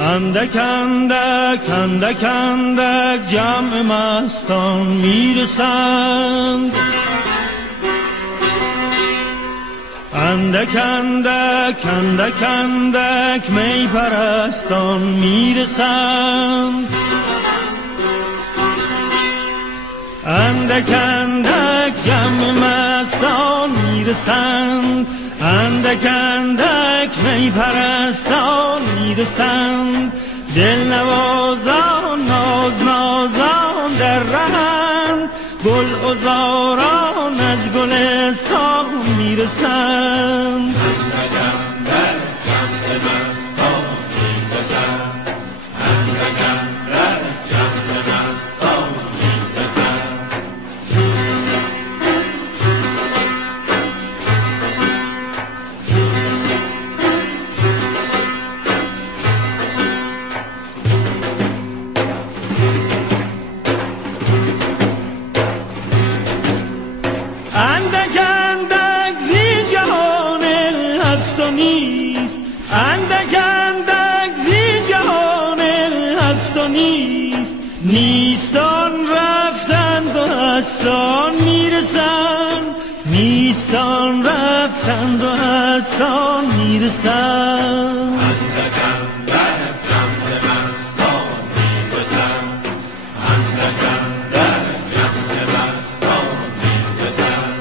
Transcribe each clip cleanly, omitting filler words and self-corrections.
اندک اندک اندک اندک جمع مستان میرسند، اندک اندک اندک اندک می پرستان میرسند، اندک اندک جمع مستان میرسند، اندک اندک می پرستان میرسند. دل نوازان ناز نازان در رهند، گل عذاران از گلستان میرسند. اندک اندک جمع مستان میرسند، اندک اندک جمع مستان میرسند. اندک اندک زی جهان هست و نیست، اندک اندک زی جهان هست و نیست. نیستان رفتند و هستان میرسند، نیستان رفتند و هستان میرسند. اندک اندک جمع مستان میرسند، اندک اندک جمع مستان میرسند.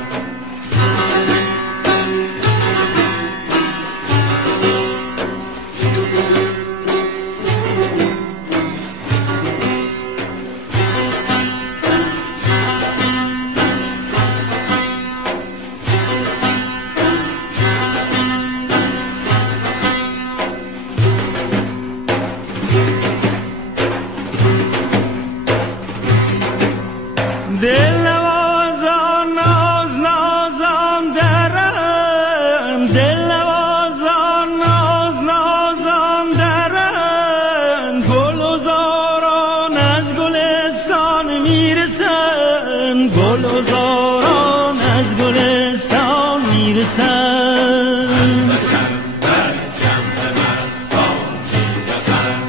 دل نوازان ناز نازان درند، دل نوازان ناز نازان درند. گل عذاران از گلستان میرسند، گل عذاران از گلستان میرسند. اندک اندک جمع مستان میرسند،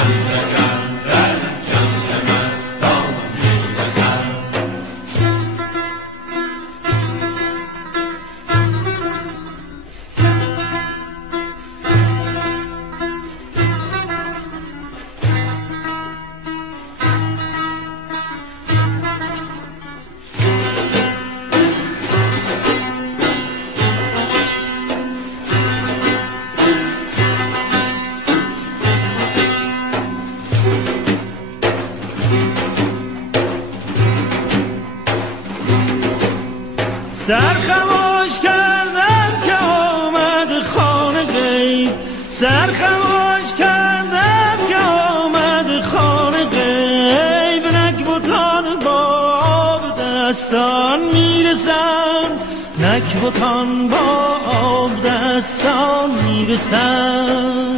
اندک اندک جمع مستان میرسند. سر خموش کردم که آمد خانه غیب، سر خموش کردم که آمد خانه غیب. نکبتان با آب دستان میرسند، نکبتان با آب دستان میرسند.